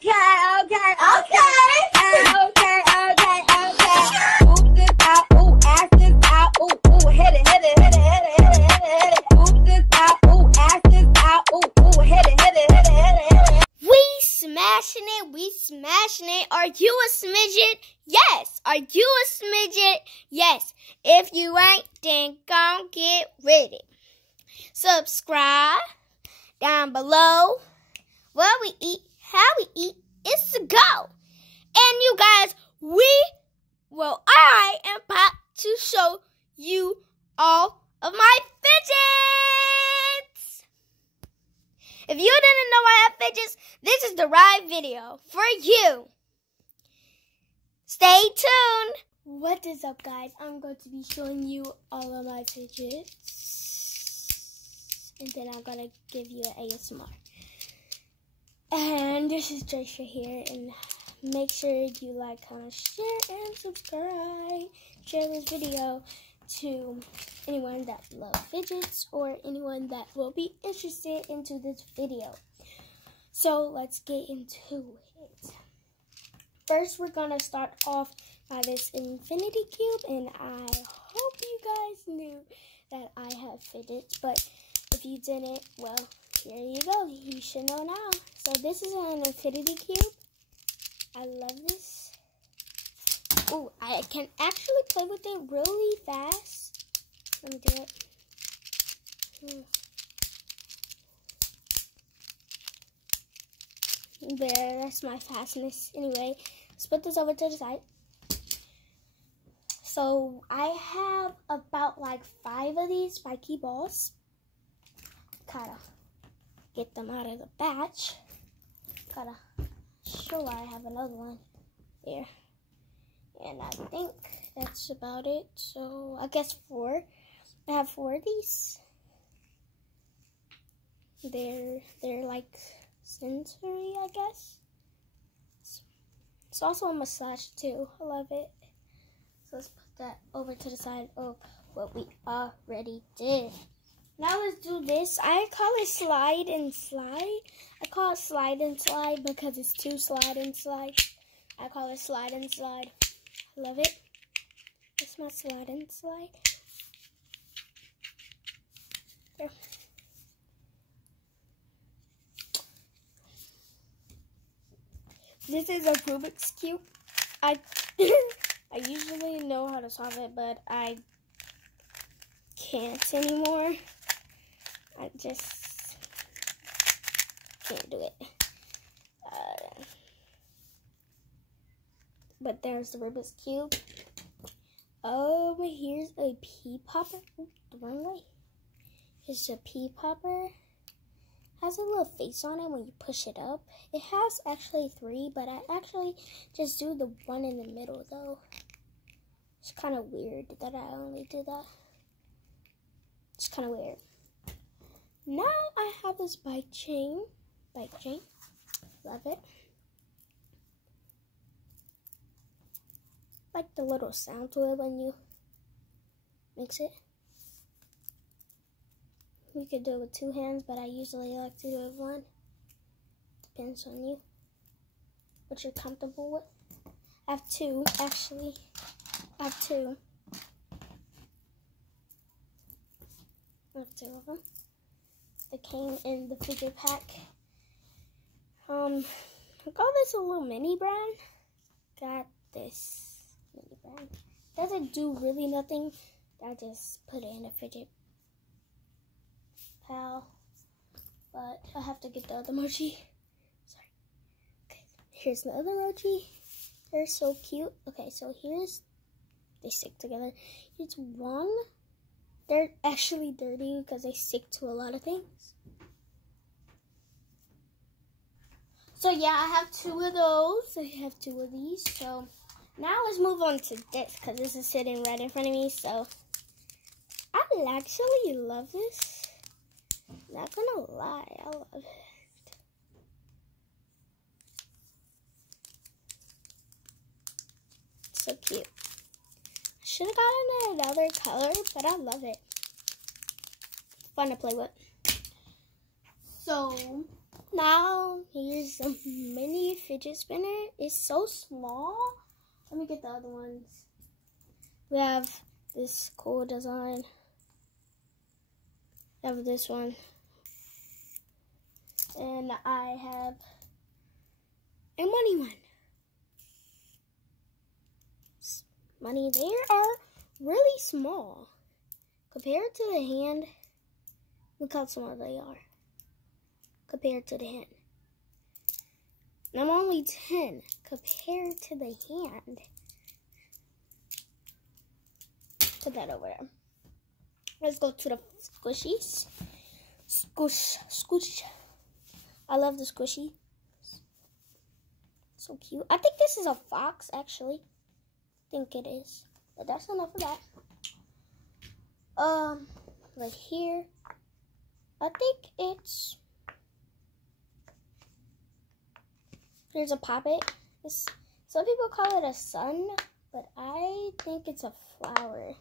Ooh, this out, ooh, ass this out, ooh, ooh, hit it, hit it, hit it, hit it, hit it, hit it, hit it. Ooh, this out, ooh, ass this out, ooh, ooh, hit it, hit it, hit it, hit it, hit it. We smashing it. Are you a smidget? Yes. Are you a smidget? Yes. If you ain't, then gon' get with it. Subscribe down below. What we eat, how we eat, is to go. And you guys, I am about to show you all of my fidgets. If you didn't know I have fidgets, this is the right video for you. Stay tuned. What is up, guys? I'm going to be showing you all of my fidgets. And then I'm going to give you an ASMR. And this is Drasha here. And make sure you like, comment, share, and subscribe. Share this video to anyone that loves fidgets or anyone that will be interested into this video. So let's get into it. First, we're gonna start off by this infinity cube, and I hope you guys knew that I have fidgets, but if you didn't, well, here you go. You should know now. So this is an infinity cube. I love this. Oh, I can actually play with it really fast. Let me do it. There, that's my fastness. Anyway, let's put this over to the side. So I have about like 5 of these spiky balls. Gotta get them out of the batch. Gotta show I have another one there. And I think that's about it. So I guess 4. I have 4 of these. They're like sensory, I guess. It's also a massage too. I love it. So let's put that over to the side of what we already did. Now let's do this. I call it slide and slide. I call it slide and slide because it's 2 slide and slide. I call it slide and slide. I love it. That's my slide and slide. There. This is a Rubik's Cube. I usually know how to solve it, but I can't anymore. I just can't do it. But there's the Rubik's Cube. Oh, here's a pea popper. Ooh, the wrong way. Here's a pea popper. Has a little face on it when you push it up. It has actually 3, but I actually just do the one in the middle though. It's kind of weird that I only do that. It's kind of weird. Now I have this bike chain. Love it. Like the little sound to it when you mix it. You could do it with 2 hands, but I usually like to do it with 1. Depends on you. What you're comfortable with. I have 2, actually. I have 2. I have 2 of them. They came in the figure pack. I call this a little mini brand. Got this mini brand. Doesn't do really nothing. I just put it in a fidget pal. But I have to get the other emoji. Sorry. Okay, here's the other emoji. They're so cute. Okay, so they stick together. Here's 1. They're actually dirty because they stick to a lot of things. So yeah, I have 2 of those. I have 2 of these. So now let's move on to this because this is sitting right in front of me. So I actually love this. Not gonna lie, I love it. So cute. Should have gotten another color, but I love it. It's fun to play with. So now here's some mini fidget spinner is so small. Let me get the other ones. We have this cool design. I have this one. And I have a money one. Money, they are really small. Compared to the hand, look how small they are. Compared to the hand. And I'm only 10 compared to the hand. Put that over there. Let's go to the squishies. Squish, squish. I love the squishy. So cute. I think this is a fox, actually. I think it is. But that's enough of that. Right here. I think it's... There's a puppet. Some people call it a sun, but I think it's a flower.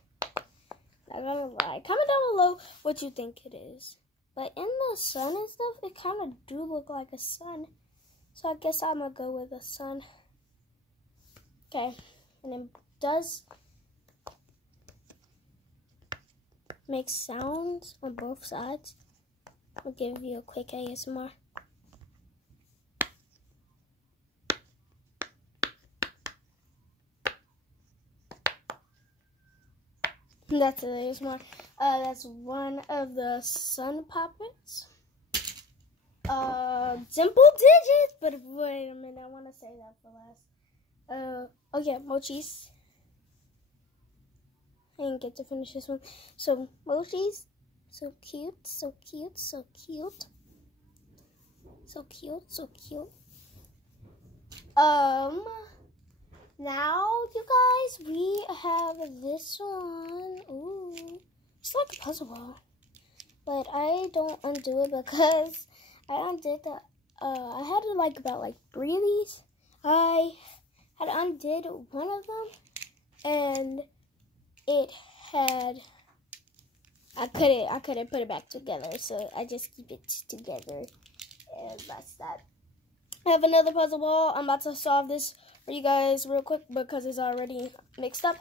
Not gonna lie. Comment down below what you think it is. But in the sun and stuff, it kind of do look like a sun. So I guess I'm gonna go with a sun. Okay, and it does make sounds on both sides. I'll give you a quick ASMR. That's an ASMR. That's one of the sun puppets. Simple digits, but wait a minute, I want to say that for last. Oh yeah, mochis. I didn't get to finish this one. So mochis, so cute, so cute, so cute, so cute, so cute. Now you guys, we have this one. Ooh, it's like a puzzle ball, but I don't undo it because I undid the. I had to like about like 3 of these. I had undid one of them, and it had. I couldn't put it back together, so I just keep it together, and that's that. I have another puzzle ball. I'm about to solve this for you guys real quick because it's already mixed up.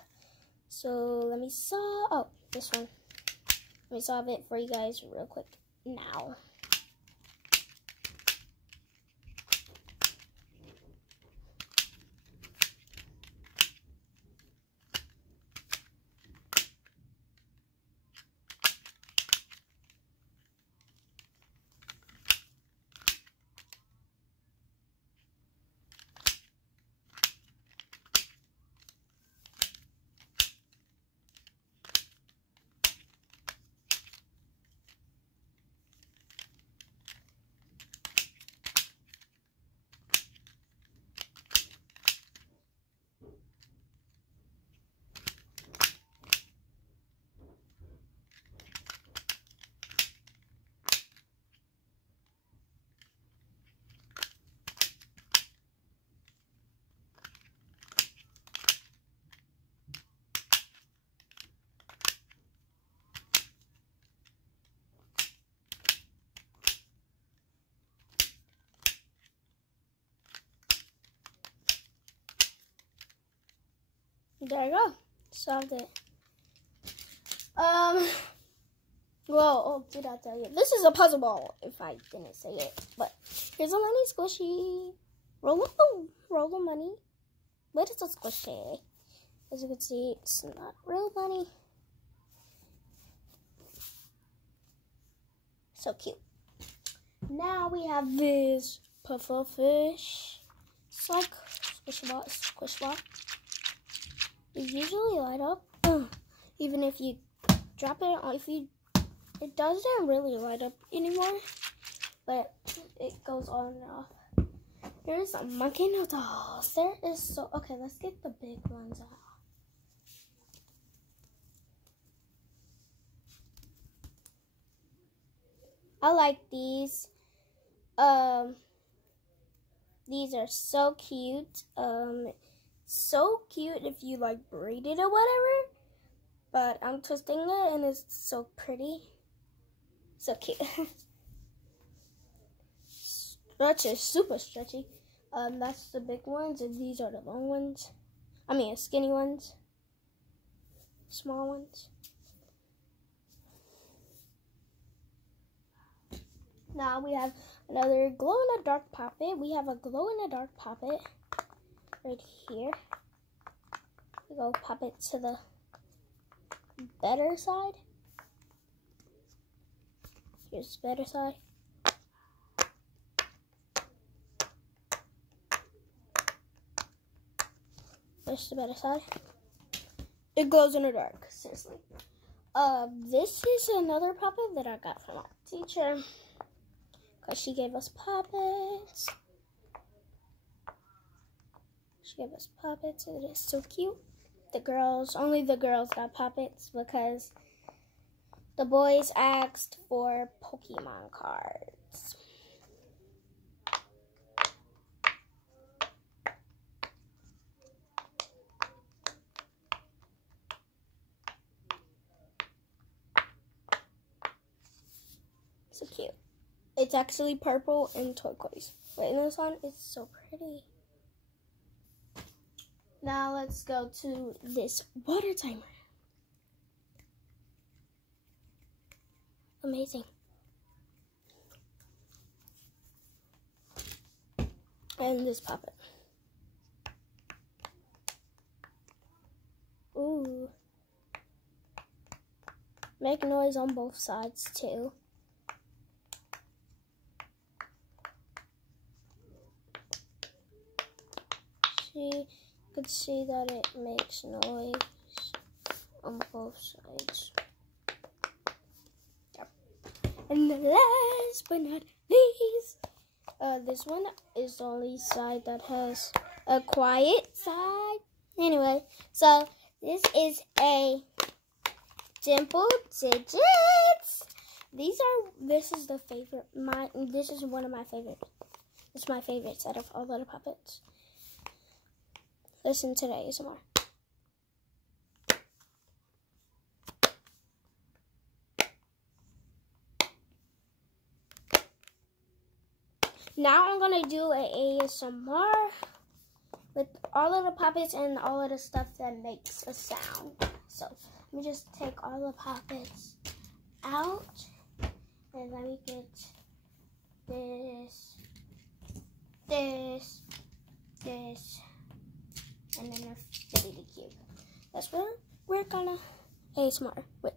So let me solve. Oh, this one. Let me solve it for you guys real quick now. There you go. Solved it. Well, oh, did I tell you? This is a puzzle ball, if I didn't say it. But here's a money squishy. Roll the money. But it's a squishy. As you can see, it's not real money. So cute. Now we have this puffer fish. It's like squish ball. They usually light up, even if you drop it. It doesn't really light up anymore, but it goes on and off. There's a monkey noodles. There is so okay. Let's get the big ones out. I like these. These are so cute. So cute if you like braid it or whatever, but I'm twisting it and it's so pretty, so cute. Stretchy, super stretchy. That's the big ones, and these are the long ones. I mean, skinny ones. Small ones. Now we have another glow-in-the-dark puppet. We have a glow-in-the-dark puppet right here. We go pop it to the better side. Here's the better side. There's the better side. It glows in the dark, seriously. This is another puppet that I got from our teacher, because she gave us puppets. She gave us puppets. It is so cute. Only the girls got puppets because the boys asked for Pokemon cards. So cute. It's actually purple and turquoise. But in this one, it's so pretty. Now let's go to this water timer. Amazing. And this puppet. Ooh. Make noise on both sides too. You could see that it makes noise on both sides. Yep. And last but not least, this one is the only side that has a quiet side. Anyway, so this is a Dimple Digits. This is the favorite. This is one of my favorites. It's my favorite out of all the puppets. Listen to the ASMR. Now I'm gonna do an ASMR with all of the puppets and all of the stuff that makes a sound. So let me just take all the puppets out and let me get this, and then a Fidget cube. That's what we're gonna ASMR with.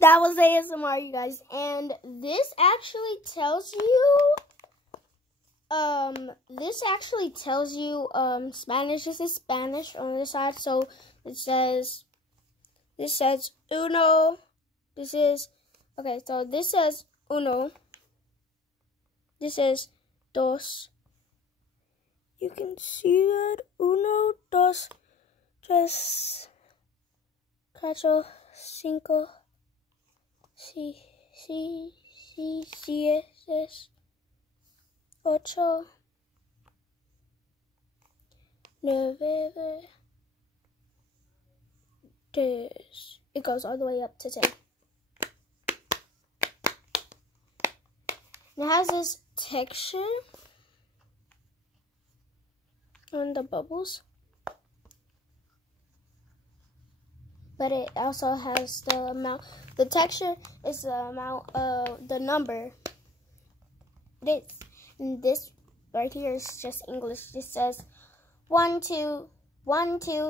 That was ASMR, you guys. And this actually tells you, Spanish. This is Spanish on the side. So this says uno. So this says uno. This is dos. You can see that. Uno, dos, tres, cuatro, cinco, siete, ocho, nueve, diez. It goes all the way up to 10. It has this texture on the bubbles, but it also has the amount. The texture is the amount of the number. This right here is just English. This says 1, 2,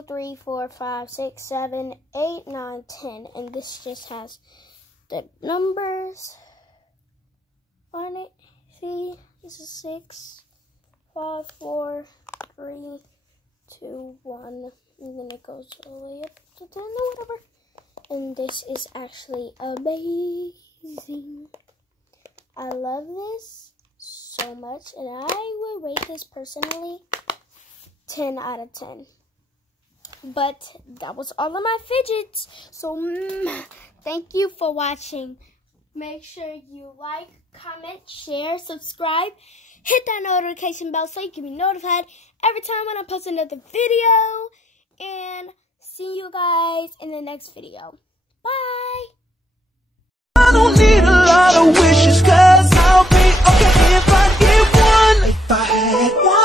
3, 4, 5, 6, 7, 8, 9, 10, and this just has the numbers on it. See, this is 6, 5, 4, 3, 2, 1, and then it goes all the way up to 10 or whatever. And this is actually amazing. I love this so much, and I would rate this personally 10 out of 10. But that was all of my fidgets. So thank you for watching. Make sure you like, comment, share, subscribe, hit that notification bell so you can be notified every time when I post another video. And see you guys in the next video. Bye. I don't need a lot of wishes, 'cause I'll be okay if I get one. If I had one.